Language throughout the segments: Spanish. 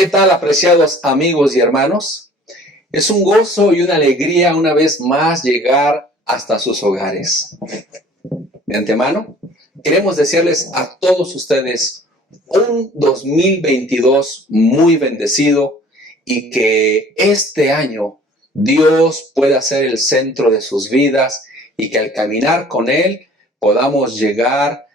¿Qué tal, apreciados amigos y hermanos? Es un gozo y una alegría una vez más llegar hasta sus hogares. De antemano, queremos desearles a todos ustedes un 2022 muy bendecido y que este año Dios pueda ser el centro de sus vidas y que al caminar con Él podamos llegar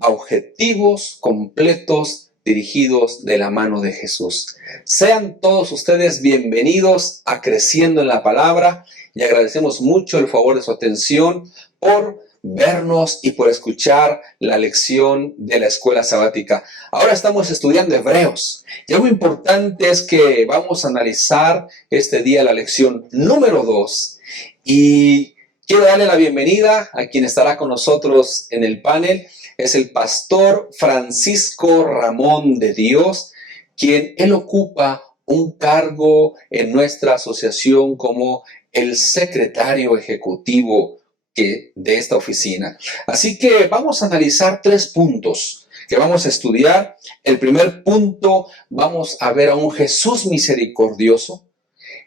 a objetivos completos dirigidos de la mano de Jesús. Sean todos ustedes bienvenidos a Creciendo en la Palabra y agradecemos mucho el favor de su atención por vernos y por escuchar la lección de la escuela sabática. Ahora estamos estudiando Hebreos y algo importante es que vamos a analizar este día la lección número 2 y quiero darle la bienvenida a quien estará con nosotros en el panel. Es el pastor Francisco Ramón de Dios, quien él ocupa un cargo en nuestra asociación como el secretario ejecutivo de esta oficina. Así que vamos a analizar 3 puntos que vamos a estudiar. El primer punto, vamos a ver a un Jesús misericordioso.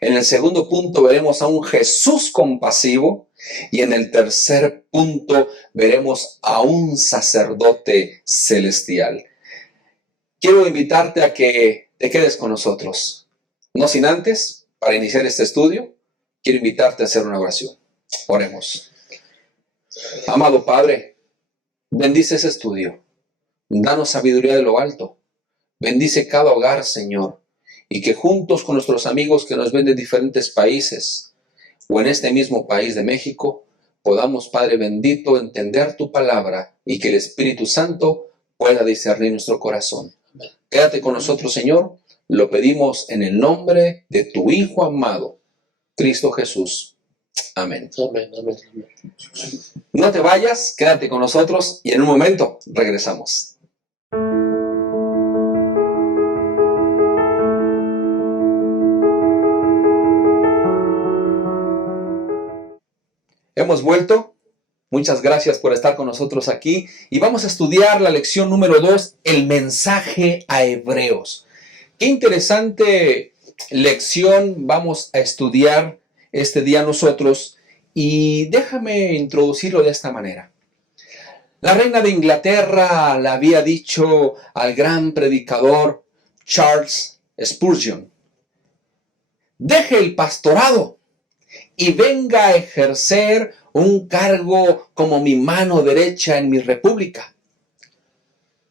En el segundo punto veremos a un Jesús compasivo. Y en el tercer punto veremos a un sacerdote celestial. Quiero invitarte a que te quedes con nosotros. No sin antes, para iniciar este estudio, quiero invitarte a hacer una oración. Oremos. Amado Padre, bendice ese estudio. Danos sabiduría de lo alto. Bendice cada hogar, Señor. Y que juntos con nuestros amigos que nos ven de diferentes países, o en este mismo país de México, podamos, Padre bendito, entender tu palabra y que el Espíritu Santo pueda discernir nuestro corazón. Quédate con nosotros, Señor. Lo pedimos en el nombre de tu Hijo amado, Cristo Jesús. Amén. Amén, amén, amén. No te vayas, quédate con nosotros y en un momento regresamos. Hemos vuelto. Muchas gracias por estar con nosotros aquí y vamos a estudiar la lección número 2, el mensaje a Hebreos. Qué interesante lección vamos a estudiar este día nosotros y déjame introducirlo de esta manera. La reina de Inglaterra le había dicho al gran predicador Charles Spurgeon: deje el pastorado y venga a ejercer un cargo como mi mano derecha en mi república.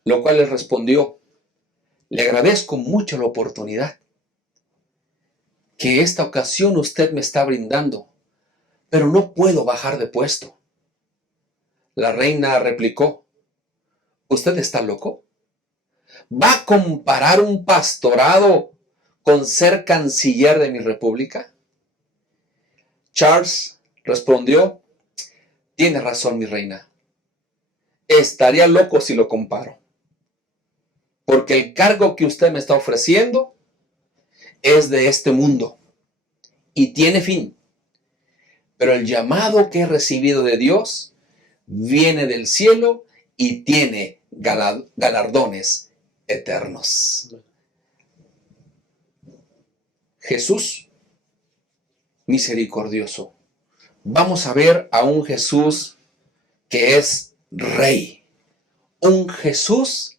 Lo cual le respondió: le agradezco mucho la oportunidad que esta ocasión usted me está brindando, pero no puedo bajar de puesto. La reina replicó: ¿usted está loco? ¿Va a comparar un pastorado con ser canciller de mi república? Charles respondió: tiene razón, mi reina. Estaría loco si lo comparo. Porque el cargo que usted me está ofreciendo es de este mundo y tiene fin. Pero el llamado que he recibido de Dios viene del cielo y tiene galardones eternos. Jesús misericordioso. Vamos a ver a un Jesús que es rey. Un Jesús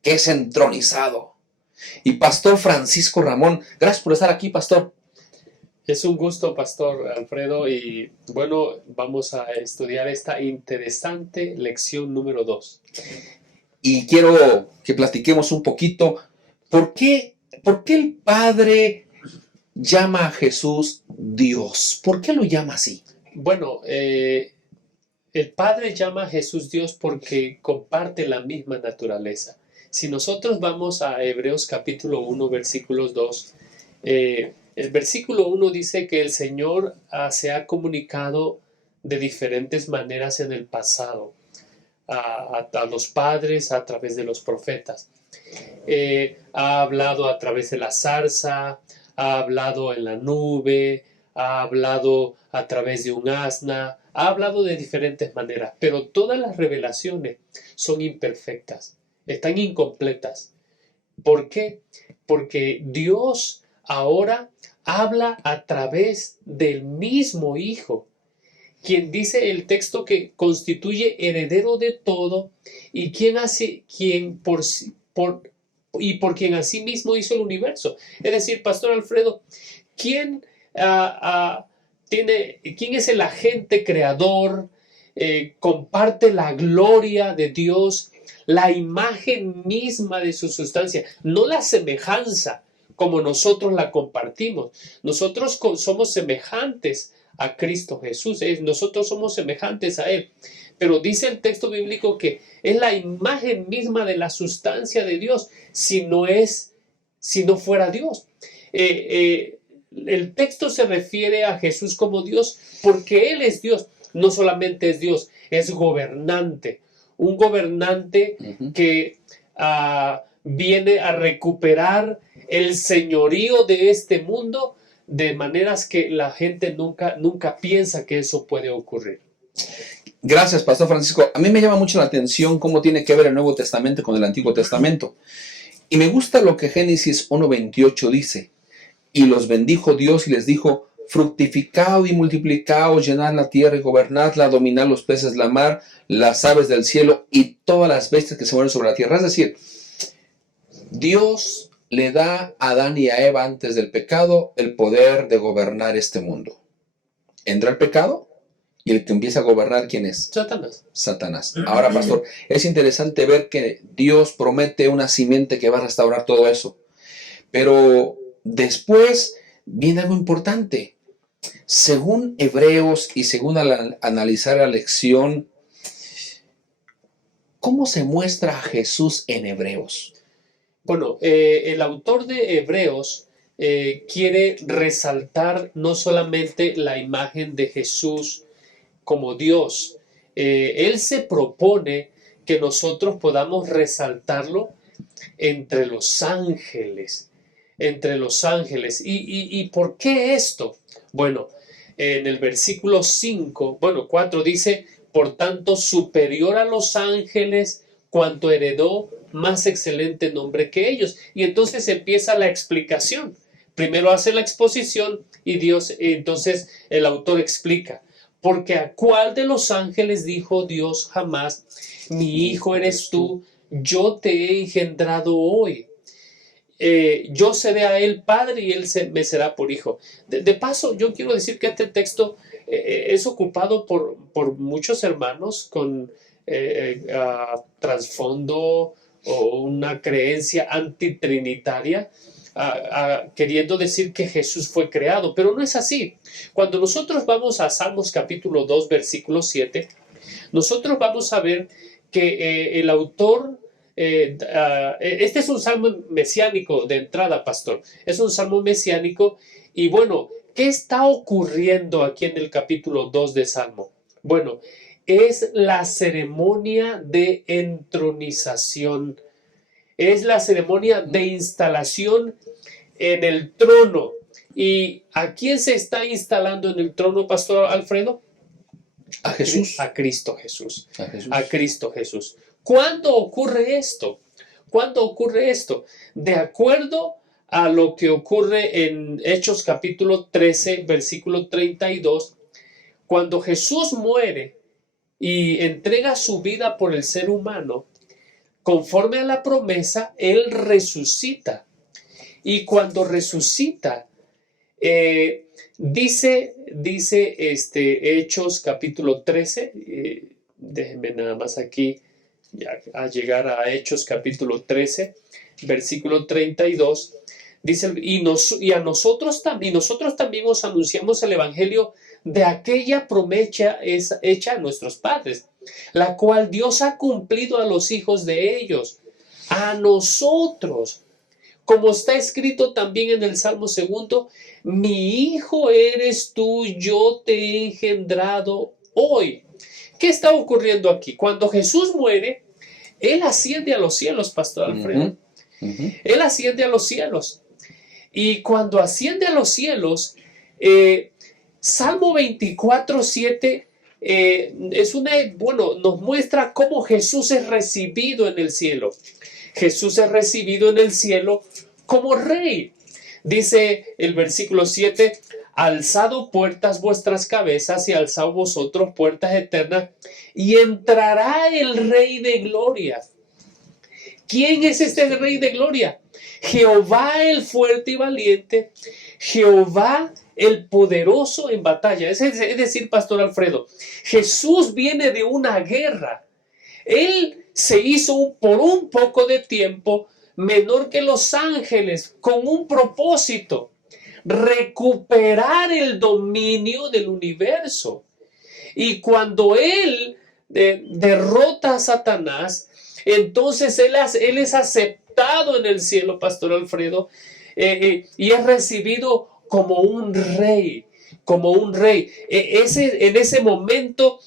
que es entronizado. Y Pastor Francisco Ramón, gracias por estar aquí, Pastor. Es un gusto, Pastor Alfredo, y bueno, vamos a estudiar esta interesante lección número 2. Y quiero que platiquemos un poquito, ¿por qué el Padre llama a Jesús Dios? ¿Por qué lo llama así? Bueno, el Padre llama a Jesús Dios porque comparte la misma naturaleza. Si nosotros vamos a Hebreos capítulo 1, versículos 2, el versículo 1 dice que el Señor se ha comunicado de diferentes maneras en el pasado a los padres a través de los profetas. Ha hablado a través de la zarza, ha hablado en la nube, ha hablado a través de un asna, ha hablado de diferentes maneras, pero todas las revelaciones son imperfectas, están incompletas. ¿Por qué? porque Dios ahora habla a través del mismo Hijo, quien dice el texto que constituye heredero de todo y por quien asimismo hizo el universo. Es decir, Pastor Alfredo, ¿quién, quién es el agente creador? Comparte la gloria de Dios, la imagen misma de su sustancia, no la semejanza como nosotros la compartimos. Nosotros somos semejantes a Cristo Jesús, nosotros somos semejantes a Él. Pero dice el texto bíblico que es la imagen misma de la sustancia de Dios, si no fuera Dios. El texto se refiere a Jesús como Dios porque Él es Dios. No solamente es Dios, es gobernante. Un gobernante que viene a recuperar el señorío de este mundo de maneras que la gente nunca piensa que eso puede ocurrir. Gracias, Pastor Francisco. A mí me llama mucho la atención cómo tiene que ver el Nuevo Testamento con el Antiguo Testamento. Y me gusta lo que Génesis 1:28 dice. Y los bendijo Dios y les dijo: fructificad y multiplicaos, llenad la tierra y gobernadla, dominad los peces de la mar, las aves del cielo y todas las bestias que se mueven sobre la tierra. Es decir, Dios le da a Adán y a Eva antes del pecado el poder de gobernar este mundo. Entra el pecado y el que empieza a gobernar, ¿quién es? Satanás. Satanás. Ahora, pastor, es interesante ver que Dios promete una simiente que va a restaurar todo eso. Pero después viene algo importante. Según Hebreos y según analizar la lección, ¿cómo se muestra a Jesús en Hebreos? Bueno, el autor de Hebreos quiere resaltar no solamente la imagen de Jesús como Dios. Él se propone que nosotros podamos resaltarlo entre los ángeles. Entre los ángeles. ¿Y por qué esto? Bueno, en el versículo 4 dice: por tanto, superior a los ángeles, cuanto heredó más excelente nombre que ellos. Y entonces empieza la explicación. Primero hace la exposición y entonces el autor explica. Porque ¿a cuál de los ángeles dijo Dios jamás: mi hijo eres tú, yo te he engendrado hoy? Yo seré a él padre y él me será por hijo. De paso, yo quiero decir que este texto es ocupado por muchos hermanos con trasfondo o una creencia antitrinitaria, queriendo decir que Jesús fue creado, pero no es así. Cuando nosotros vamos a Salmos capítulo 2, versículo 7, nosotros vamos a ver que el autor... este es un salmo mesiánico de entrada, pastor. Es un salmo mesiánico. Y bueno, ¿qué está ocurriendo aquí en el capítulo 2 de Salmo? Bueno, es la ceremonia de entronización. Es la ceremonia de instalación en el trono. ¿Y a quién se está instalando en el trono, pastor Alfredo? A Jesús. A Cristo Jesús. A Jesús. A Cristo Jesús. ¿Cuándo ocurre esto? ¿Cuándo ocurre esto? De acuerdo a lo que ocurre en Hechos capítulo 13, versículo 32, cuando Jesús muere y entrega su vida por el ser humano, conforme a la promesa, Él resucita. Y cuando resucita, dice Hechos capítulo 13, déjenme nada más aquí, ya a llegar a Hechos capítulo 13, versículo 32, dice: y nosotros también os anunciamos el evangelio de aquella promesa hecha a nuestros padres, la cual Dios ha cumplido a los hijos de ellos, a nosotros, como está escrito también en el Salmo 2: mi hijo eres tú, yo te he engendrado hoy. ¿Qué está ocurriendo aquí? Cuando Jesús muere, Él asciende a los cielos, pastor Alfredo. Él asciende a los cielos. Y cuando asciende a los cielos, Salmo 24, 7 nos muestra cómo Jesús es recibido en el cielo. Jesús es recibido en el cielo como rey. Dice el versículo 7, alzado puertas vuestras cabezas y alzado vosotros puertas eternas, y entrará el Rey de gloria. ¿Quién es este Rey de gloria? Jehová el fuerte y valiente, Jehová el poderoso en batalla. Es decir, Pastor Alfredo, Jesús viene de una guerra. Él se hizo por un poco de tiempo menor que los ángeles con un propósito: recuperar el dominio del universo. Y cuando Él derrota a Satanás, entonces él es aceptado en el cielo, Pastor Alfredo, y es recibido como un rey, como un rey. En ese momento,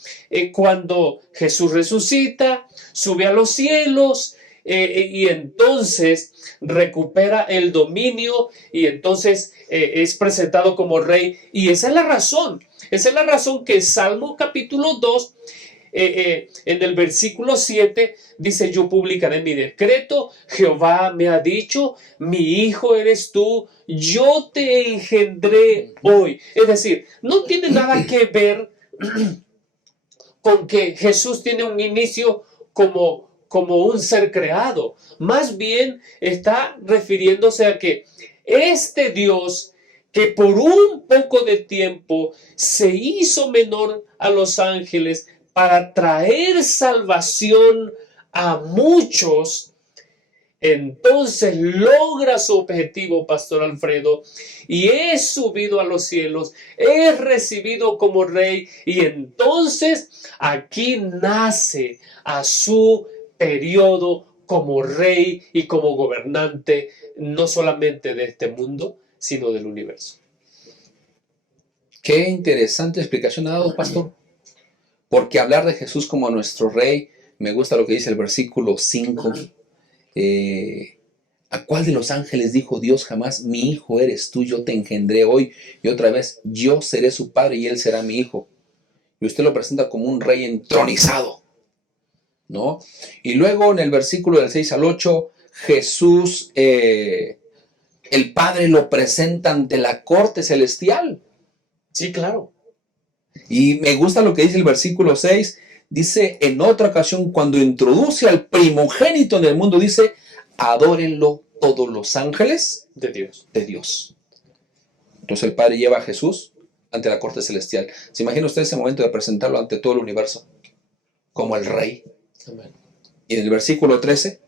cuando Jesús resucita, sube a los cielos, y entonces recupera el dominio, y entonces es presentado como rey. Y esa es la razón que Salmo capítulo 2, en el versículo 7 dice: yo publicaré mi decreto, Jehová me ha dicho, mi hijo eres tú, yo te engendré hoy. Es decir, no tiene nada que ver con que Jesús tiene un inicio como un ser creado. Más bien está refiriéndose a que este Dios, que por un poco de tiempo se hizo menor a los ángeles para traer salvación a muchos, entonces logra su objetivo, Pastor Alfredo, y es subido a los cielos, es recibido como rey, y entonces aquí nace a su periodo como rey y como gobernante, no solamente de este mundo, sino del universo. Qué interesante explicación ha dado, pastor. Porque hablar de Jesús como nuestro rey, me gusta lo que dice el versículo 5. ¿A cuál de los ángeles dijo Dios jamás: mi hijo eres tú, yo te engendré hoy? Y otra vez: yo seré su padre y él será mi hijo. Y usted lo presenta como un rey entronizado, ¿no? Y luego en el versículo del 6 al 8, Jesús, el Padre lo presenta ante la corte celestial. Sí, claro. Y me gusta lo que dice el versículo 6. Dice: en otra ocasión, cuando introduce al primogénito en el mundo, dice: adórenlo todos los ángeles de Dios. De Dios. Entonces el Padre lleva a Jesús ante la corte celestial. ¿Se imagina usted ese momento de presentarlo ante todo el universo como el rey? Amén. Y en el versículo 13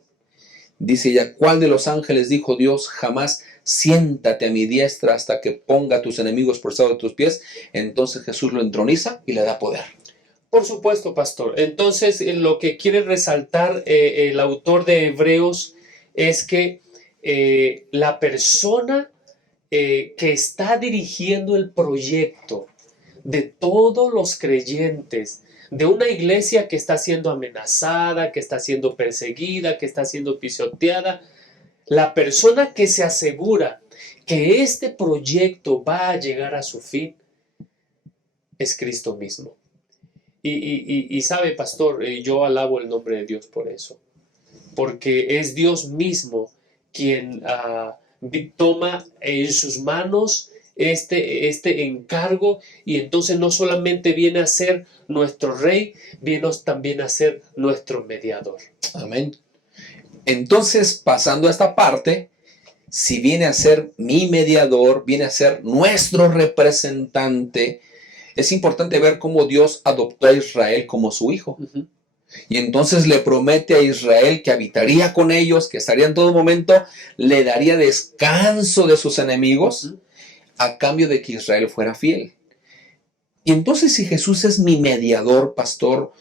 dice ya: ¿cuál de los ángeles dijo Dios jamás: siéntate a mi diestra hasta que ponga a tus enemigos por estrado de tus pies? Entonces Jesús lo entroniza y le da poder. Por supuesto, pastor. Entonces, lo que quiere resaltar el autor de Hebreos es que la persona que está dirigiendo el proyecto de todos los creyentes, de una iglesia que está siendo amenazada, que está siendo perseguida, que está siendo pisoteada, la persona que se asegura que este proyecto va a llegar a su fin es Cristo mismo. Y sabe, pastor, yo alabo el nombre de Dios por eso, porque es Dios mismo quien toma en sus manos este encargo, y entonces no solamente viene a ser nuestro rey, viene también a ser nuestro mediador. Amén. Entonces, pasando a esta parte, si viene a ser mi mediador, viene a ser nuestro representante, es importante ver cómo Dios adoptó a Israel como su hijo. Uh-huh. Y entonces le promete a Israel que habitaría con ellos, que estaría en todo momento, le daría descanso de sus enemigos, uh-huh, a cambio de que Israel fuera fiel. Y entonces, si Jesús es mi mediador, pastor,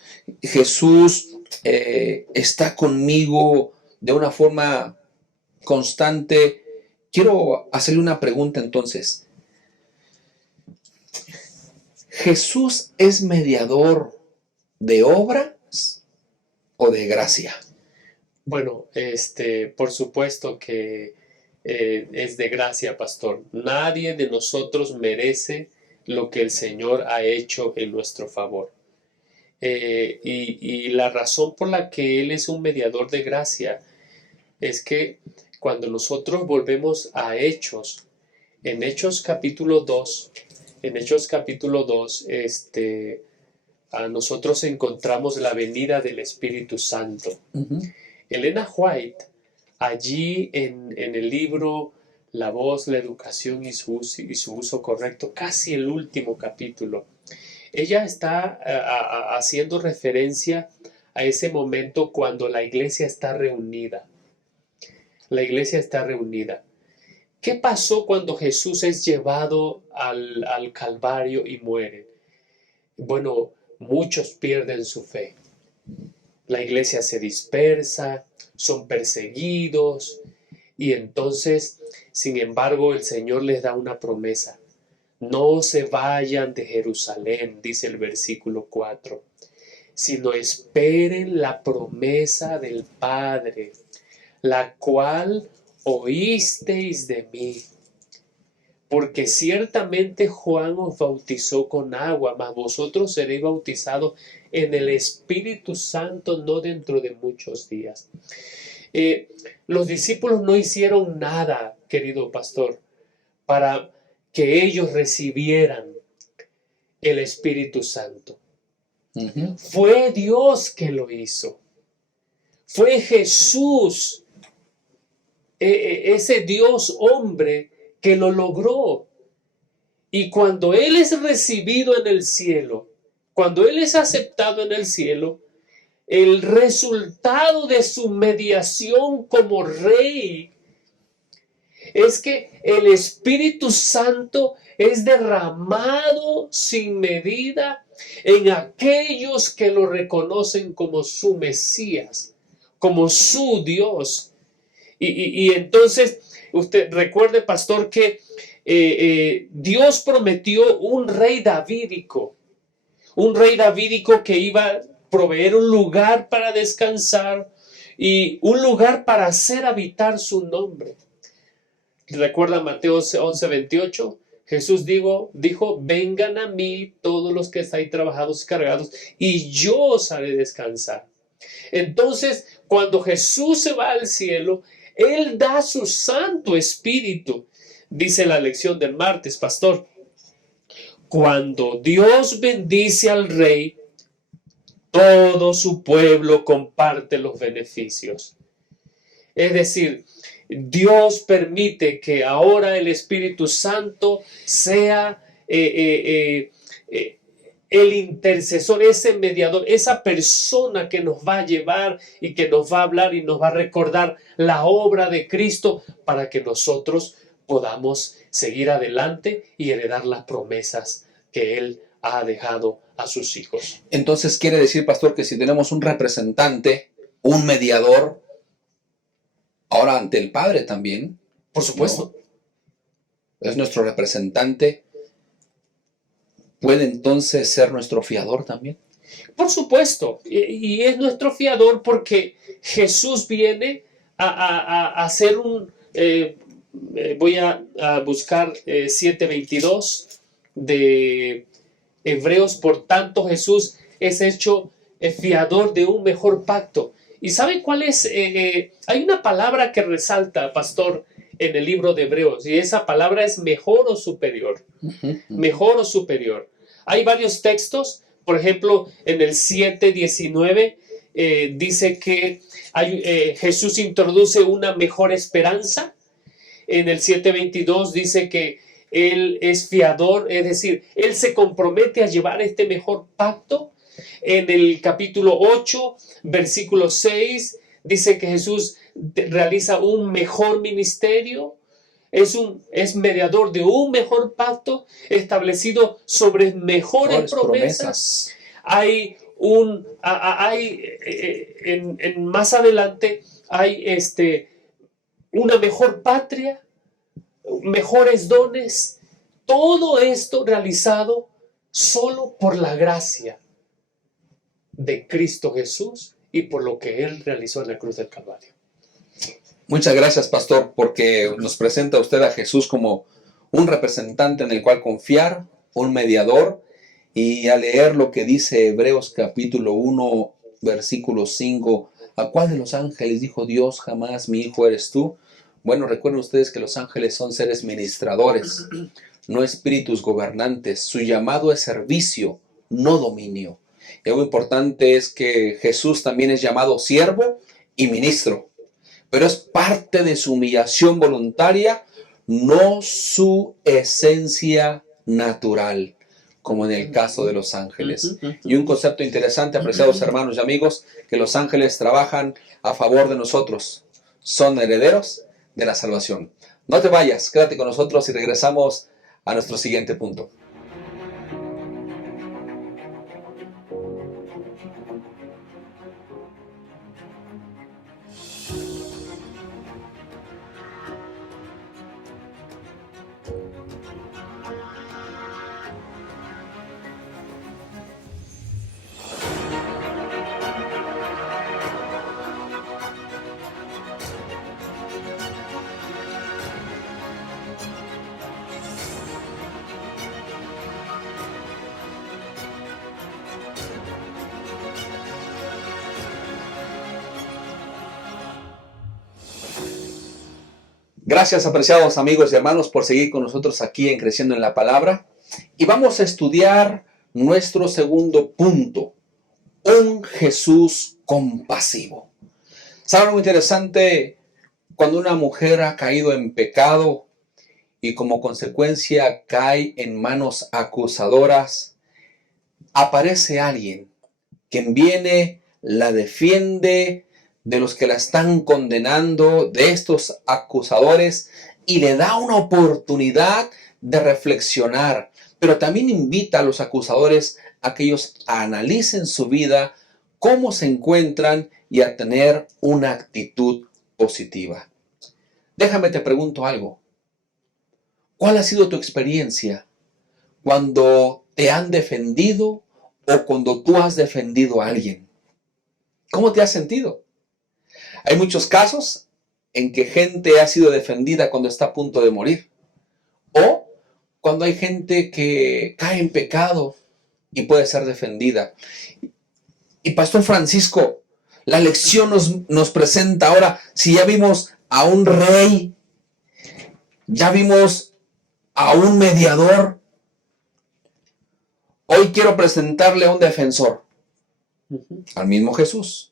Jesús está conmigo de una forma constante, quiero hacerle una pregunta entonces. ¿Jesús es mediador de obras o de gracia? Bueno, por supuesto que es de gracia, pastor. Nadie de nosotros merece lo que el Señor ha hecho en nuestro favor. Y la razón por la que Él es un mediador de gracia es que cuando nosotros volvemos a Hechos, en Hechos capítulo 2, nosotros encontramos la venida del Espíritu Santo. Elena White, allí en el libro La voz, la educación y su uso correcto, casi el último capítulo, ella está haciendo referencia a ese momento cuando la iglesia está reunida. La iglesia está reunida. ¿Qué pasó cuando Jesús es llevado al Calvario y muere? Bueno, muchos pierden su fe. La iglesia se dispersa, son perseguidos, y entonces, sin embargo, el Señor les da una promesa. No se vayan de Jerusalén, dice el versículo 4, sino esperen la promesa del Padre, la cual oísteis de mí. Porque ciertamente Juan os bautizó con agua, mas vosotros seréis bautizados en el Espíritu Santo no dentro de muchos días. Los discípulos no hicieron nada, querido pastor, para que ellos recibieran el Espíritu Santo. Fue Dios que lo hizo. Fue Jesús, ese Dios hombre, que lo logró. Y cuando Él es recibido en el cielo, cuando Él es aceptado en el cielo, el resultado de su mediación como Rey es que el Espíritu Santo es derramado sin medida en aquellos que lo reconocen como su Mesías, como su Dios. Y entonces, usted recuerde, pastor, que Dios prometió un rey davídico que iba a proveer un lugar para descansar y un lugar para hacer habitar su nombre. ¿Recuerda Mateo 11:28? Jesús dijo, vengan a mí todos los que estáis trabajados y cargados, y yo os haré descansar. Entonces, cuando Jesús se va al cielo, Él da su Santo Espíritu. Dice la lección del martes, pastor. Cuando Dios bendice al rey, todo su pueblo comparte los beneficios. Es decir, Dios permite que ahora el Espíritu Santo sea el intercesor, ese mediador, esa persona que nos va a llevar y que nos va a hablar y nos va a recordar la obra de Cristo para que nosotros podamos seguir adelante y heredar las promesas que Él ha dejado a sus hijos. Entonces quiere decir, pastor, que si tenemos un representante, un mediador, ahora ante el Padre también, Por supuesto. ¿no? Es nuestro representante. ¿Puede entonces ser nuestro fiador también? Por supuesto. Y es nuestro fiador porque Jesús viene a hacer un... voy a buscar 7:22 de Hebreos. Por tanto, Jesús es hecho fiador de un mejor pacto. ¿Y sabe cuál es? Hay una palabra que resalta, pastor, en el libro de Hebreos, y esa palabra es mejor o superior. Mejor o superior. Hay varios textos, por ejemplo, en el 7:19 dice que Jesús introduce una mejor esperanza. En el 7:22 dice que Él es fiador, es decir, Él se compromete a llevar este mejor pacto. En el capítulo 8, versículo 6, dice que Jesús realiza un mejor ministerio, es mediador de un mejor pacto establecido sobre mejores promesas. Hay más adelante hay una mejor patria, mejores dones, todo esto realizado solo por la gracia de Cristo Jesús y por lo que Él realizó en la cruz del Calvario. Muchas gracias, pastor, porque nos presenta usted a Jesús como un representante en el cual confiar, un mediador, y al leer lo que dice Hebreos capítulo 1, versículo 5, ¿a cuál de los ángeles dijo Dios jamás mi hijo eres tú? Bueno, recuerden ustedes que los ángeles son seres ministradores, no espíritus gobernantes. Su llamado es servicio, no dominio. Y algo importante es que Jesús también es llamado siervo y ministro, pero es parte de su humillación voluntaria, no su esencia natural, como en el caso de los ángeles. Y un concepto interesante, apreciados hermanos y amigos, que los ángeles trabajan a favor de nosotros, son herederos de la salvación. No te vayas, quédate con nosotros y regresamos a nuestro siguiente punto. Gracias, apreciados amigos y hermanos, por seguir con nosotros aquí en Creciendo en la Palabra. Y vamos a estudiar nuestro segundo punto, un Jesús compasivo. ¿Saben algo interesante? Cuando una mujer ha caído en pecado y como consecuencia cae en manos acusadoras, aparece alguien quien viene, la defiende de los que la están condenando, de estos acusadores, y le da una oportunidad de reflexionar, pero también invita a los acusadores a que ellos analicen su vida, cómo se encuentran y a tener una actitud positiva. Déjame te pregunto algo. ¿Cuál ha sido tu experiencia cuando te han defendido o cuando tú has defendido a alguien? ¿Cómo te has sentido? Hay muchos casos en que gente ha sido defendida cuando está a punto de morir. O cuando hay gente que cae en pecado y puede ser defendida. Y Pastor Francisco, la lección nos presenta ahora, si ya vimos a un rey, ya vimos a un mediador, hoy quiero presentarle a un defensor, al mismo Jesús.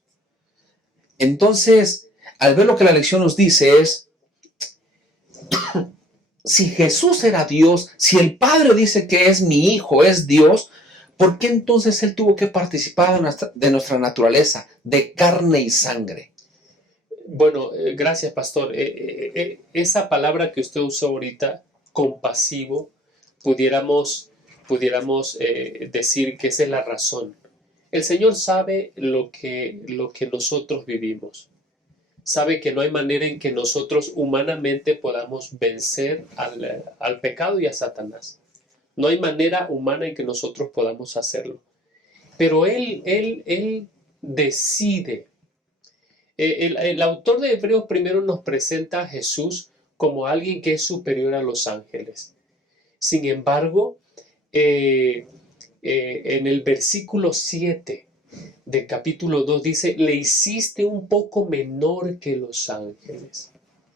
Entonces, al ver lo que la lección nos dice es, si Jesús era Dios, si el Padre dice que es mi Hijo, es Dios, ¿por qué entonces Él tuvo que participar de nuestra naturaleza, de carne y sangre? Bueno, gracias, pastor. Esa palabra que usted usó ahorita, compasivo, pudiéramos decir que esa es la razón. El Señor sabe lo que nosotros vivimos. Sabe que no hay manera en que nosotros humanamente podamos vencer al pecado y a Satanás. No hay manera humana en que nosotros podamos hacerlo. Pero Él decide. El autor de Hebreos primero nos presenta a Jesús como alguien que es superior a los ángeles. Sin embargo, en el versículo 7 del capítulo 2 dice, le hiciste un poco menor que los ángeles.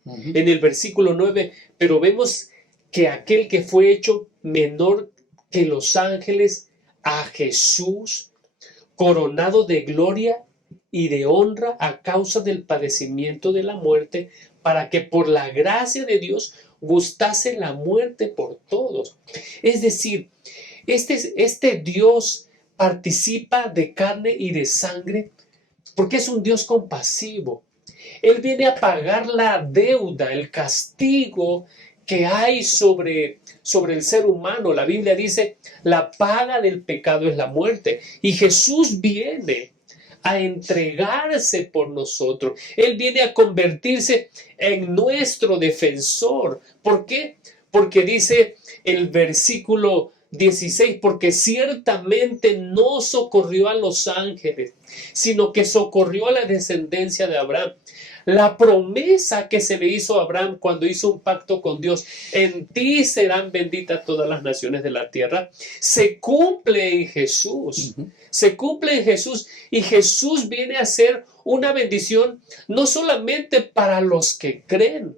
En el versículo 9, pero vemos que aquel que fue hecho menor que los ángeles, a Jesús, coronado de gloria y de honra a causa del padecimiento de la muerte, para que por la gracia de Dios gustase la muerte por todos. Es decir, este Dios participa de carne y de sangre porque es un Dios compasivo. Él viene a pagar la deuda, el castigo que hay sobre el ser humano. La Biblia dice, la paga del pecado es la muerte. Y Jesús viene a entregarse por nosotros. Él viene a convertirse en nuestro defensor. ¿Por qué? Porque dice el versículo 16, porque ciertamente no socorrió a los ángeles, sino que socorrió a la descendencia de Abraham. La promesa que se le hizo a Abraham cuando hizo un pacto con Dios, en ti serán benditas todas las naciones de la tierra, se cumple en Jesús. Se cumple en Jesús, y Jesús viene a ser una bendición no solamente para los que creen,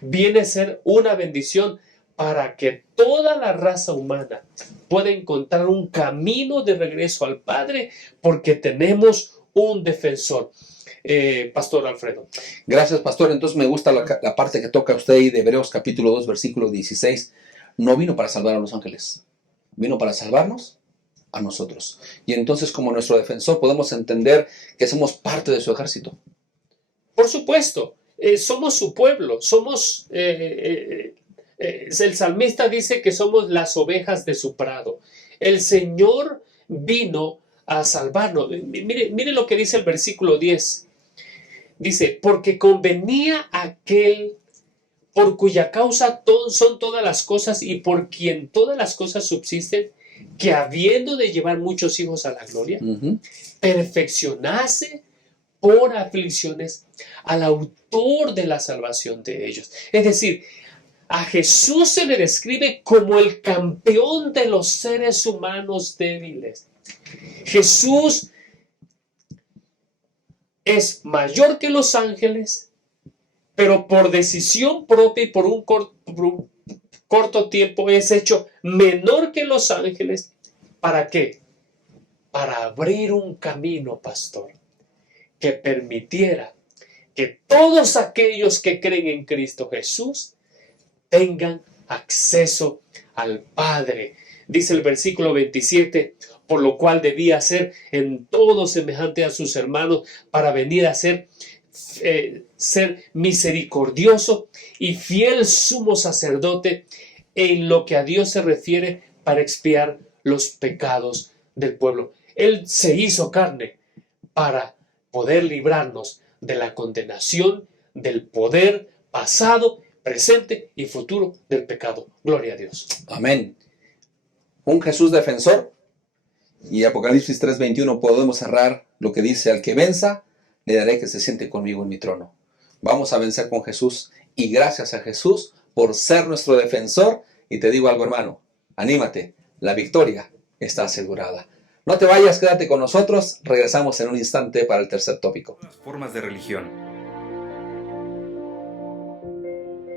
viene a ser una bendición para que toda la raza humana pueda encontrar un camino de regreso al Padre, porque tenemos un defensor. Pastor Alfredo. Gracias, pastor. Entonces me gusta la parte que toca usted ahí de Hebreos capítulo 2, versículo 16. No vino para salvar a los ángeles, vino para salvarnos a nosotros. Y entonces, como nuestro defensor, podemos entender que somos parte de su ejército. Por supuesto, somos su pueblo, somos... el salmista dice que somos las ovejas de su prado. El Señor vino a salvarnos. Mire lo que dice el versículo 10. Dice, porque convenía aquel por cuya causa son todas las cosas y por quien todas las cosas subsisten, que habiendo de llevar muchos hijos a la gloria, perfeccionase por aflicciones al autor de la salvación de ellos. Es decir, a Jesús se le describe como el campeón de los seres humanos débiles. Jesús es mayor que los ángeles, pero por decisión propia y por un corto tiempo es hecho menor que los ángeles. ¿Para qué? Para abrir un camino, pastor, que permitiera que todos aquellos que creen en Cristo Jesús tengan acceso al Padre. Dice el versículo 27, por lo cual debía ser en todo semejante a sus hermanos, para venir a ser misericordioso y fiel sumo sacerdote en lo que a Dios se refiere, para expiar los pecados del pueblo. Él se hizo carne para poder librarnos de la condenación, del poder pasado, presente y futuro del pecado. Gloria a Dios. Amén. Un Jesús defensor. Y Apocalipsis 3:21 podemos cerrar lo que dice: al que venza, le daré que se siente conmigo en mi trono. Vamos a vencer con Jesús, y gracias a Jesús por ser nuestro defensor. Y te digo algo, hermano, anímate, la victoria está asegurada. No te vayas, quédate con nosotros. Regresamos en un instante para el tercer tópico. Las formas de religión.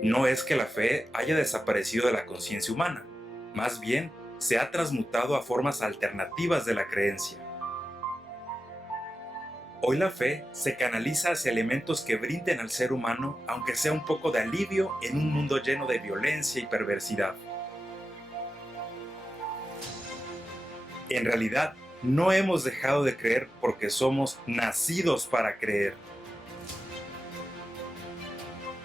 No es que la fe haya desaparecido de la conciencia humana, más bien se ha transmutado a formas alternativas de la creencia. Hoy la fe se canaliza hacia elementos que brinden al ser humano, aunque sea un poco de alivio en un mundo lleno de violencia y perversidad. En realidad, no hemos dejado de creer porque somos nacidos para creer.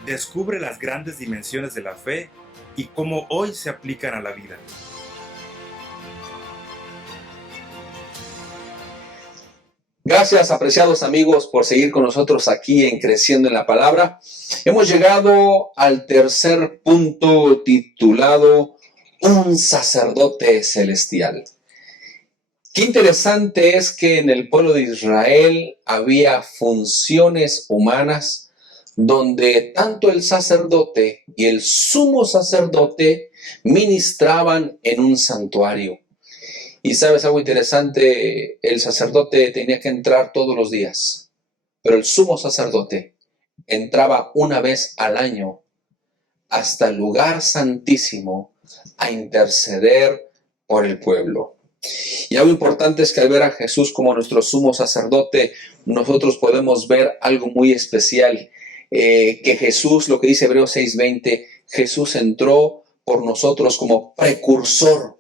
Descubre las grandes dimensiones de la fe y cómo hoy se aplican a la vida. Gracias, apreciados amigos, por seguir con nosotros aquí en Creciendo en la Palabra. Hemos llegado al tercer punto, titulado Un sacerdote celestial. Qué interesante es que en el pueblo de Israel había funciones humanas donde tanto el sacerdote y el sumo sacerdote ministraban en un santuario. Y sabes algo interesante, el sacerdote tenía que entrar todos los días, pero el sumo sacerdote entraba una vez al año hasta el lugar santísimo a interceder por el pueblo. Y algo importante es que al ver a Jesús como nuestro sumo sacerdote, nosotros podemos ver algo muy especial, que Jesús, lo que dice Hebreos 6:20, Jesús entró por nosotros como precursor,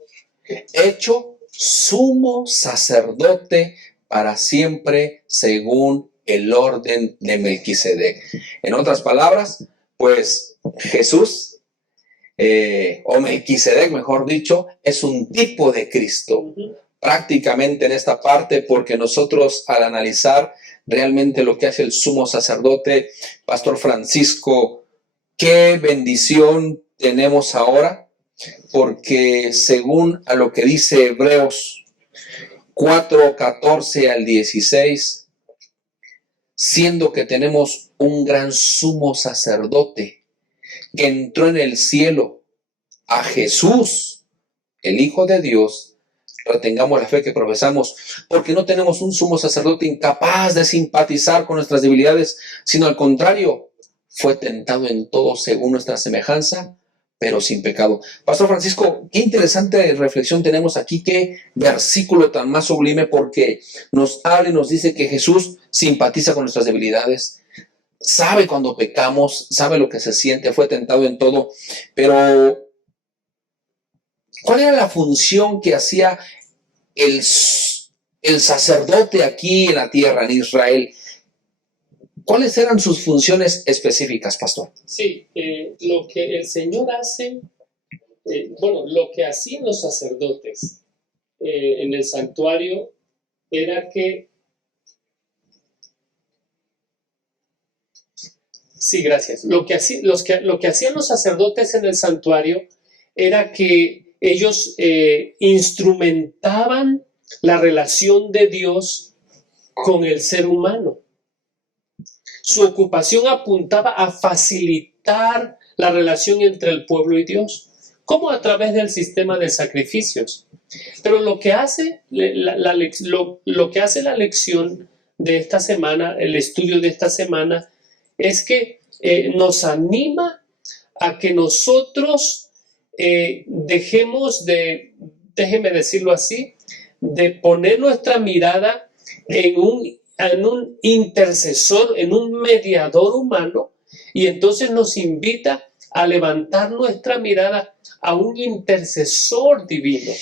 hecho sumo sacerdote para siempre según el orden de Melquisedec. En otras palabras, pues Jesús, o Melquisedec mejor dicho, es un tipo de Cristo. Prácticamente en esta parte, porque nosotros al analizar realmente lo que hace el sumo sacerdote, Pastor Francisco, qué bendición tenemos ahora, porque según a lo que dice Hebreos 4:14 al 16, siendo que tenemos un gran sumo sacerdote que entró en el cielo, a Jesús, el Hijo de Dios, retengamos la fe que profesamos, porque no tenemos un sumo sacerdote incapaz de simpatizar con nuestras debilidades, sino al contrario, fue tentado en todo según nuestra semejanza, pero sin pecado. Pastor Francisco, qué interesante reflexión tenemos aquí, qué versículo tan más sublime, porque nos habla y nos dice que Jesús simpatiza con nuestras debilidades, sabe cuando pecamos, sabe lo que se siente, fue tentado en todo, pero ¿cuál era la función que hacía el sacerdote aquí en la tierra, en Israel? ¿Cuáles eran sus funciones específicas, pastor? Sí, lo que el Señor hace, lo que hacían los sacerdotes en el santuario era que... Sí, gracias. Lo que hacían los sacerdotes en el santuario era que ellos instrumentaban la relación de Dios con el ser humano. Su ocupación apuntaba a facilitar la relación entre el pueblo y Dios, como a través del sistema de sacrificios. Pero lo que hace la lección de esta semana, el estudio de esta semana, es que nos anima a que nosotros dejemos de, déjeme decirlo así, de poner nuestra mirada en un intercesor, en un mediador humano, y entonces nos invita a levantar nuestra mirada a un intercesor divino.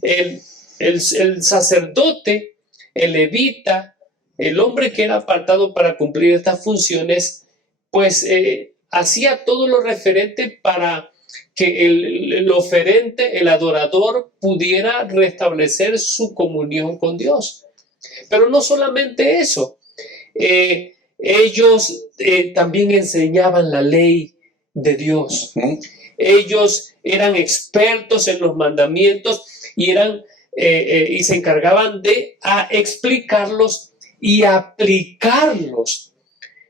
El sacerdote, el levita, el hombre que era apartado para cumplir estas funciones, pues hacía todo lo referente para que el oferente, el adorador, pudiera restablecer su comunión con Dios. Pero no solamente eso, ellos también enseñaban la ley de Dios. Ellos eran expertos en los mandamientos y se encargaban de explicarlos y aplicarlos.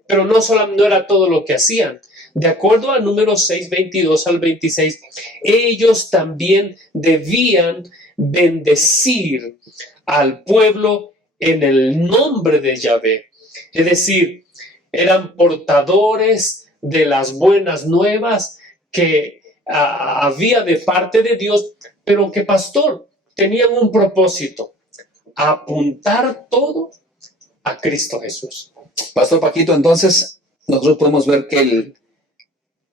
Pero no era todo lo que hacían. De acuerdo a Números 6, 22 al 26, ellos también debían bendecir al pueblo en el nombre de Yahvé. Es decir, eran portadores de las buenas nuevas que había de parte de Dios, pero que, pastor, tenían un propósito: apuntar todo a Cristo Jesús. Pastor Paquito, entonces nosotros podemos ver que el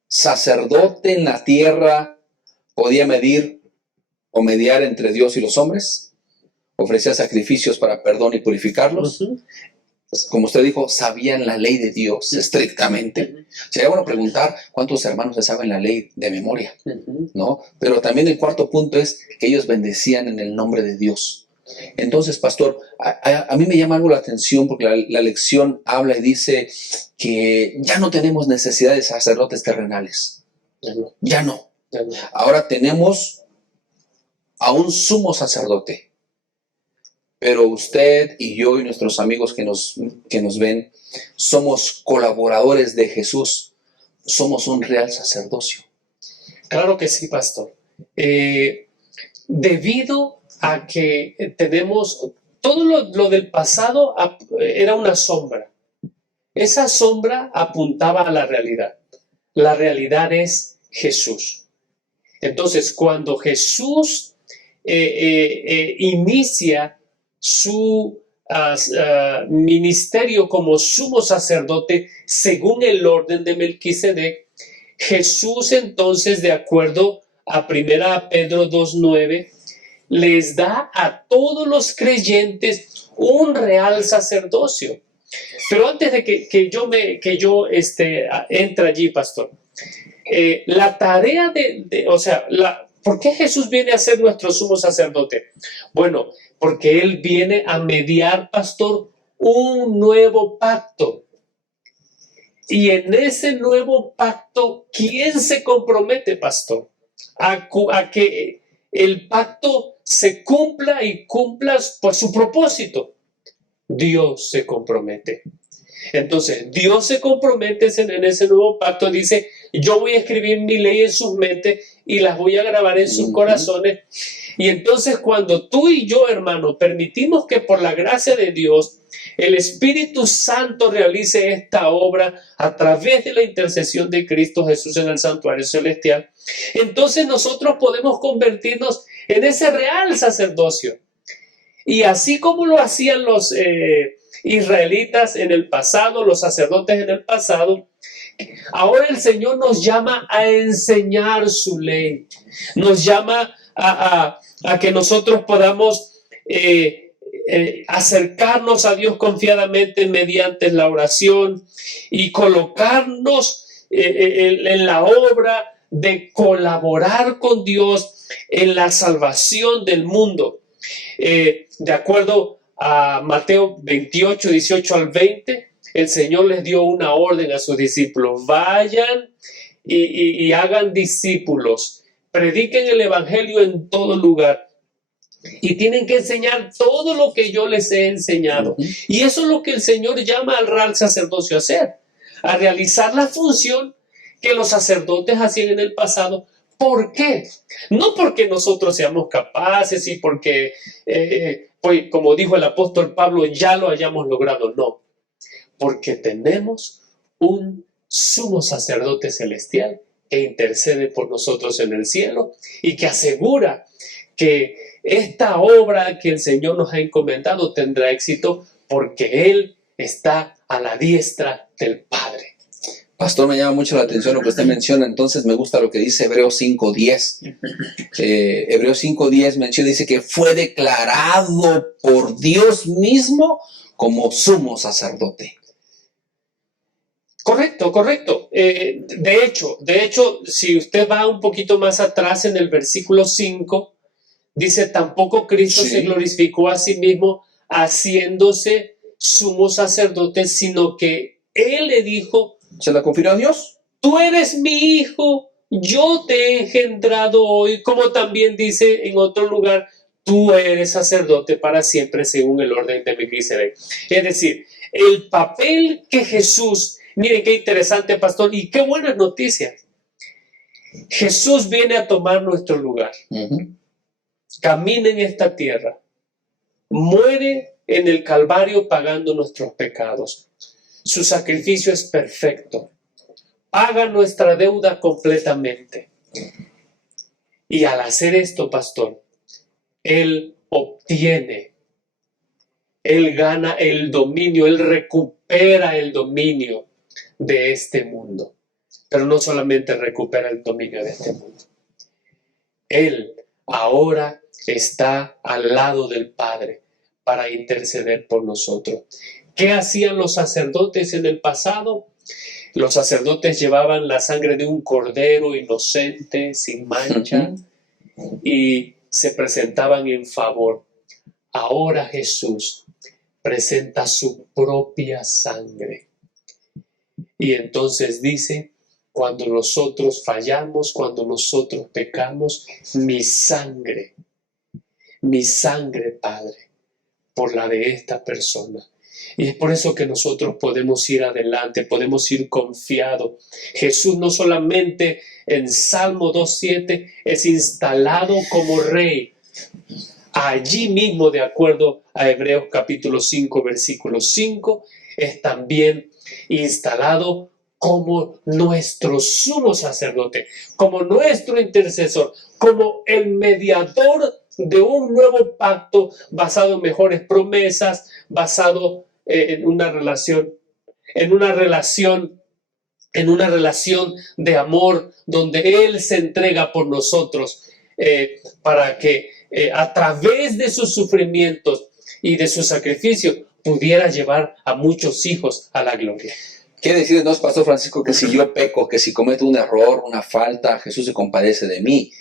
sacerdote en la tierra podía medir o mediar entre Dios y los hombres, ofrecía sacrificios para perdón y purificarlos. Pues, como usted dijo, sabían la ley de Dios estrictamente. Sería bueno preguntar cuántos hermanos se saben la ley de memoria, ¿no? Pero también el cuarto punto es que ellos bendecían en el nombre de Dios. Entonces, pastor, a mí me llama algo la atención porque la lección habla y dice que ya no tenemos necesidad de sacerdotes terrenales. Ya no. Ahora tenemos a un sumo sacerdote. Pero usted y yo y nuestros amigos que nos ven, somos colaboradores de Jesús. Somos un real sacerdocio. Claro que sí, pastor. Debido a que tenemos todo lo del pasado, era una sombra. Esa sombra apuntaba a la realidad. La realidad es Jesús. Entonces, cuando Jesús inicia su ministerio como sumo sacerdote según el orden de Melquisedec, Jesús entonces, de acuerdo a 1 Pedro 2:9, les da a todos los creyentes un real sacerdocio. Pero antes de que yo entre allí, pastor, la tarea ¿por qué Jesús viene a ser nuestro sumo sacerdote? Bueno, porque Él viene a mediar, pastor, un nuevo pacto. Y en ese nuevo pacto, ¿quién se compromete, pastor? A que el pacto se cumpla y cumpla por su propósito. Dios se compromete. Entonces, Dios se compromete en ese nuevo pacto. Dice, yo voy a escribir mi ley en sus mentes y las voy a grabar en sus corazones. Y entonces cuando tú y yo, hermano, permitimos que por la gracia de Dios el Espíritu Santo realice esta obra a través de la intercesión de Cristo Jesús en el santuario celestial, entonces nosotros podemos convertirnos en ese real sacerdocio. Y así como lo hacían los israelitas en el pasado, los sacerdotes en el pasado, ahora el Señor nos llama a enseñar su ley. Nos llama a que nosotros podamos acercarnos a Dios confiadamente mediante la oración y colocarnos en la obra de colaborar con Dios en la salvación del mundo. De acuerdo a Mateo 28, 18 al 20, el Señor les dio una orden a sus discípulos: vayan y hagan discípulos, prediquen el evangelio en todo lugar y tienen que enseñar todo lo que yo les he enseñado. Y eso es lo que el Señor llama al real sacerdocio a hacer, a realizar la función que los sacerdotes hacían en el pasado. ¿Por qué? No porque nosotros seamos capaces y porque, pues, como dijo el apóstol Pablo, ya lo hayamos logrado. No, porque tenemos un sumo sacerdote celestial que intercede por nosotros en el cielo y que asegura que esta obra que el Señor nos ha encomendado tendrá éxito porque Él está a la diestra del Padre. Pastor, me llama mucho la atención lo que usted menciona, entonces me gusta lo que dice Hebreos 5:10. Hebreos 5:10 menciona, dice que fue declarado por Dios mismo como sumo sacerdote. Correcto, correcto. De hecho, si usted va un poquito más atrás en el versículo 5, dice: tampoco Cristo se glorificó a sí mismo haciéndose sumo sacerdote, sino que Él le dijo: ¿se la confirió a Dios? Tú eres mi hijo, yo te he engendrado hoy, como también dice en otro lugar: tú eres sacerdote para siempre según el orden de Melquisedec. Es decir, el papel que Jesús, miren qué interesante, pastor, y qué buenas noticias. Jesús viene a tomar nuestro lugar. Camina en esta tierra, muere en el Calvario pagando nuestros pecados. Su sacrificio es perfecto, paga nuestra deuda completamente. Y al hacer esto, pastor, Él obtiene, Él gana el dominio, Él recupera el dominio de este mundo. Pero no solamente recupera el dominio de este mundo. Él ahora está al lado del Padre para interceder por nosotros. ¿Qué hacían los sacerdotes en el pasado? Los sacerdotes llevaban la sangre de un cordero inocente, sin mancha, y se presentaban en favor. Ahora Jesús presenta su propia sangre. Y entonces dice: cuando nosotros fallamos, cuando nosotros pecamos, mi sangre, Padre, por la de esta persona. Y es por eso que nosotros podemos ir adelante, podemos ir confiados. Jesús no solamente en Salmo 2:7 es instalado como rey, allí mismo, de acuerdo a Hebreos capítulo 5, versículo 5, es también instalado como nuestro sumo sacerdote, como nuestro intercesor, como el mediador de un nuevo pacto basado en mejores promesas, basado en una relación de amor, donde Él se entrega por nosotros para que a través de sus sufrimientos y de su sacrificio pudiera llevar a muchos hijos a la gloria. Quiere decir entonces, Pastor Francisco, que si yo peco, que si cometo un error, una falta, Jesús se compadece de mí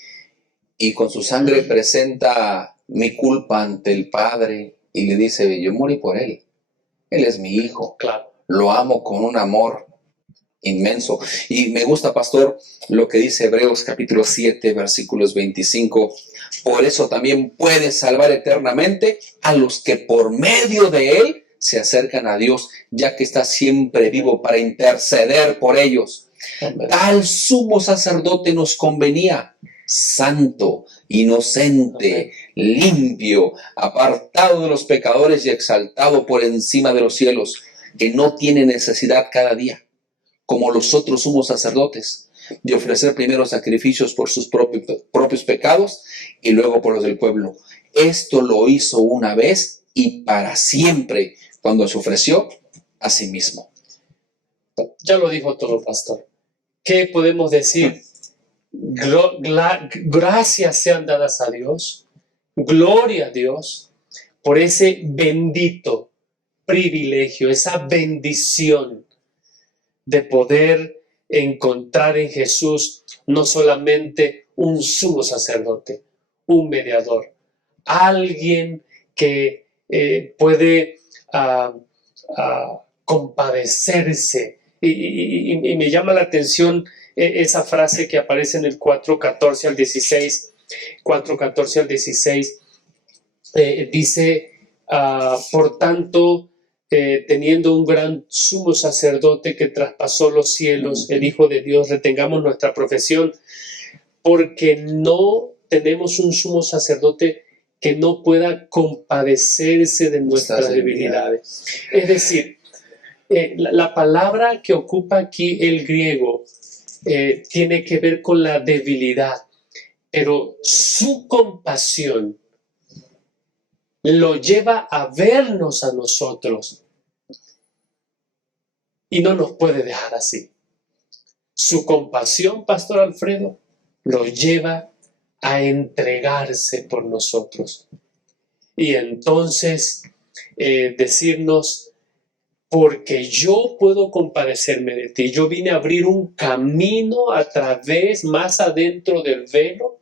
y con su sangre presenta mi culpa ante el Padre y le dice: yo morí por Él. Él es mi hijo. Claro. Lo amo con un amor inmenso. Y me gusta, pastor, lo que dice Hebreos capítulo 7, versículos 25. Por eso también puede salvar eternamente a los que por medio de Él se acercan a Dios, ya que está siempre vivo para interceder por ellos. Amén. Tal sumo sacerdote nos convenía, santo, inocente, limpio, apartado de los pecadores y exaltado por encima de los cielos, que no tiene necesidad cada día, como los otros sumos sacerdotes, de ofrecer primero sacrificios por sus propios pecados y luego por los del pueblo. Esto lo hizo una vez y para siempre, cuando se ofreció a sí mismo. Ya lo dijo todo, pastor. ¿Qué podemos decir? Gracias sean dadas a Dios, gloria a Dios por ese bendito privilegio, esa bendición de poder encontrar en Jesús no solamente un sumo sacerdote, un mediador, alguien que puede compadecerse. Y me llama la atención esa frase que aparece en el 4:14 al 16. 4:14 al 16 dice, por tanto, teniendo un gran sumo sacerdote que traspasó los cielos, el Hijo de Dios, retengamos nuestra profesión, porque no tenemos un sumo sacerdote que no pueda compadecerse de nuestras debilidades. Es decir, la palabra que ocupa aquí el griego tiene que ver con la debilidad, pero su compasión lo lleva a vernos a nosotros y no nos puede dejar así. Su compasión, Pastor Alfredo, lo lleva a entregarse por nosotros y entonces decirnos, porque yo puedo compadecerme de ti. Yo vine a abrir un camino a través, más adentro del velo,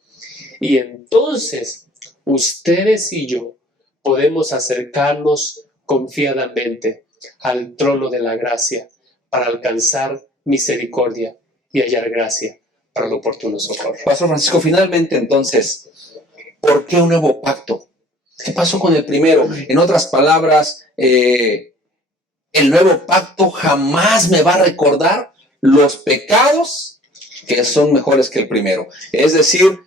y entonces ustedes y yo podemos acercarnos confiadamente al trono de la gracia para alcanzar misericordia y hallar gracia para el oportuno socorro. Pastor Francisco, finalmente entonces, ¿por qué un nuevo pacto? ¿Qué pasó con el primero? En otras palabras, el nuevo pacto jamás me va a recordar los pecados que son mejores que el primero. Es decir,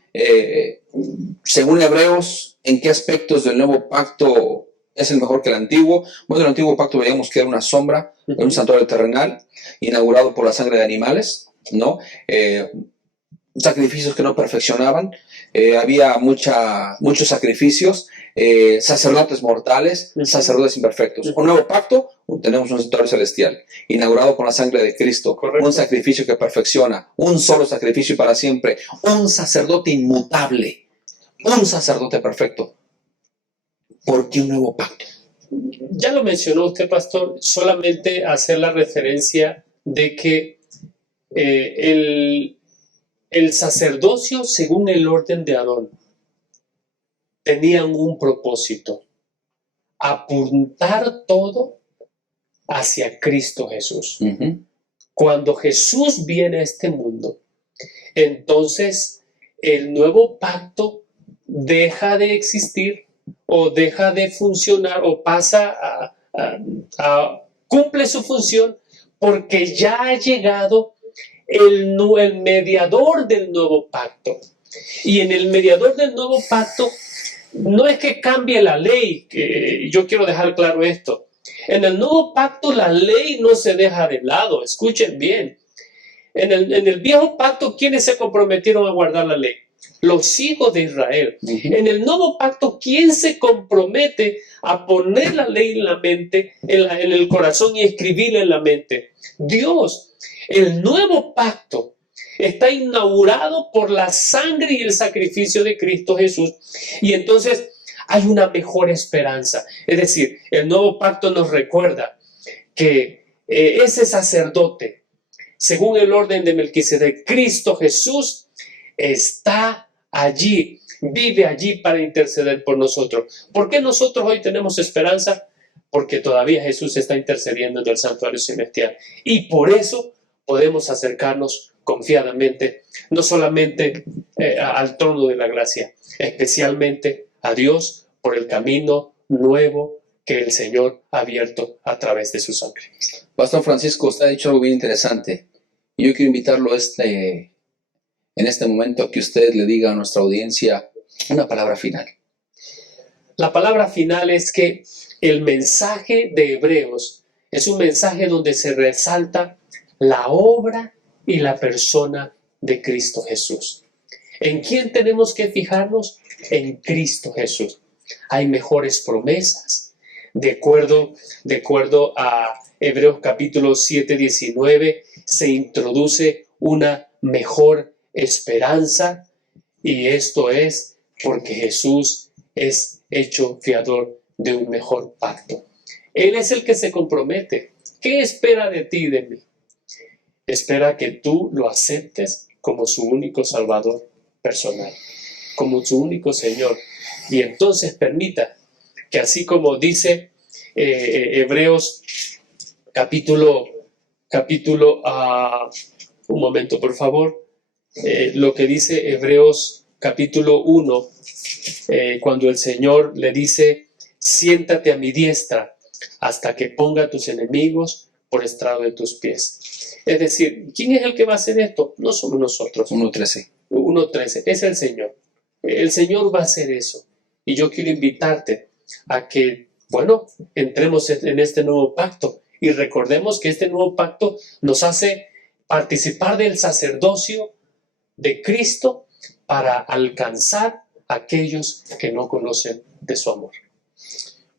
según Hebreos, ¿en qué aspectos del nuevo pacto es el mejor que el antiguo? Bueno, el antiguo pacto veíamos que era una sombra, era un santuario terrenal, inaugurado por la sangre de animales, ¿no? Sacrificios que no perfeccionaban, había muchos sacrificios, sacerdotes mortales, sacerdotes imperfectos. Un nuevo pacto, tenemos un santuario celestial, inaugurado con la sangre de Cristo. Correcto. Un sacrificio que perfecciona, un solo sacrificio para siempre, un sacerdote inmutable, un sacerdote perfecto. ¿Por qué un nuevo pacto? Ya lo mencionó usted, pastor, solamente hacer la referencia de que el sacerdocio, según el orden de Aarón, tenían un propósito: apuntar todo hacia Cristo Jesús. Cuando Jesús viene a este mundo, entonces el nuevo pacto deja de existir o deja de funcionar o pasa cumple su función, porque ya ha llegado el mediador del nuevo pacto. Y en el mediador del nuevo pacto no es que cambie la ley, que yo quiero dejar claro esto. En el nuevo pacto la ley no se deja de lado, escuchen bien. En el viejo pacto, ¿quiénes se comprometieron a guardar la ley? Los hijos de Israel. En el nuevo pacto, ¿quién se compromete a poner la ley en la mente, en el corazón y escribirla en la mente? Dios. El nuevo pacto está inaugurado por la sangre y el sacrificio de Cristo Jesús. Y entonces hay una mejor esperanza. Es decir, el nuevo pacto nos recuerda que ese sacerdote, según el orden de Melquisedec, Cristo Jesús, está allí, vive allí para interceder por nosotros. ¿Por qué nosotros hoy tenemos esperanza? Porque todavía Jesús está intercediendo en el santuario celestial. Y por eso podemos acercarnos confiadamente, no solamente al trono de la gracia, especialmente a Dios por el camino nuevo que el Señor ha abierto a través de su sangre. Pastor Francisco, usted ha dicho algo bien interesante. Y yo quiero invitarlo en en este momento que usted le diga a nuestra audiencia una palabra final. La palabra final es que el mensaje de Hebreos es un mensaje donde se resalta la obra y la persona de Cristo Jesús. ¿En quién tenemos que fijarnos? En Cristo Jesús. Hay mejores promesas. De acuerdo a Hebreos capítulo 7, 19, se introduce una mejor esperanza, y esto es porque Jesús es hecho fiador de un mejor pacto. Él es el que se compromete. ¿Qué espera de ti y de mí? Espera que tú lo aceptes como su único Salvador personal, como su único Señor. Y entonces permita que, así como dice Hebreos capítulo, un momento por favor, lo que dice Hebreos capítulo 1, cuando el Señor le dice, siéntate a mi diestra hasta que ponga a tus enemigos por estrado de tus pies. Es decir, ¿quién es el que va a hacer esto? No somos nosotros. 1:13. 1:13, es el Señor. El Señor va a hacer eso. Y yo quiero invitarte a que, entremos en este nuevo pacto y recordemos que este nuevo pacto nos hace participar del sacerdocio de Cristo para alcanzar a aquellos que no conocen de su amor.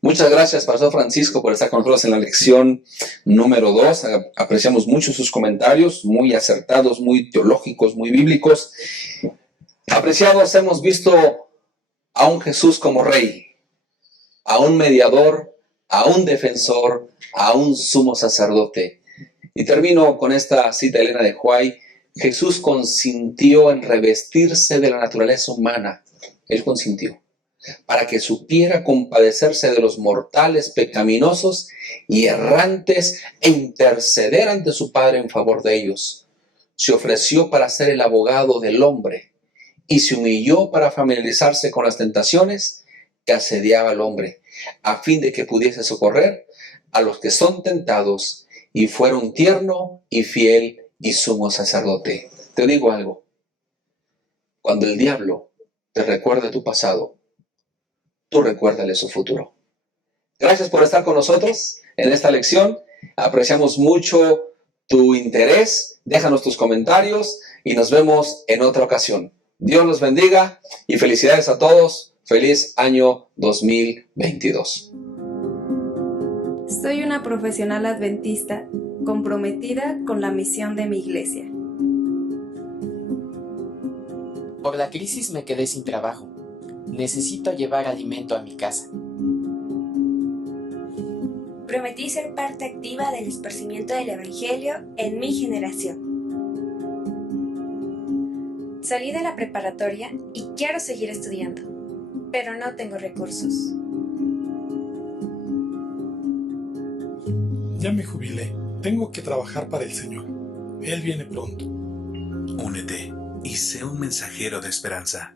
Muchas gracias, Pastor Francisco, por estar con nosotros en la lección número 2. Apreciamos mucho sus comentarios, muy acertados, muy teológicos, muy bíblicos. Apreciados, hemos visto a un Jesús como Rey, a un mediador, a un defensor, a un sumo sacerdote. Y termino con esta cita de Elena de White. Jesús consintió en revestirse de la naturaleza humana. Él consintió para que supiera compadecerse de los mortales pecaminosos y errantes e interceder ante su Padre en favor de ellos. Se ofreció para ser el abogado del hombre y se humilló para familiarizarse con las tentaciones que asediaba al hombre, a fin de que pudiese socorrer a los que son tentados y fuera un tierno y fiel y sumo sacerdote. Te digo algo, cuando el diablo te recuerde tu pasado, tú recuérdale su futuro. Gracias por estar con nosotros en esta lección. Apreciamos mucho tu interés. Déjanos tus comentarios y nos vemos en otra ocasión. Dios los bendiga y felicidades a todos. Feliz año 2022. Soy una profesional adventista comprometida con la misión de mi iglesia. Por la crisis me quedé sin trabajo. Necesito llevar alimento a mi casa. Prometí ser parte activa del esparcimiento del Evangelio en mi generación. Salí de la preparatoria y quiero seguir estudiando, pero no tengo recursos. Ya me jubilé. Tengo que trabajar para el Señor. Él viene pronto. Únete y sé un mensajero de esperanza.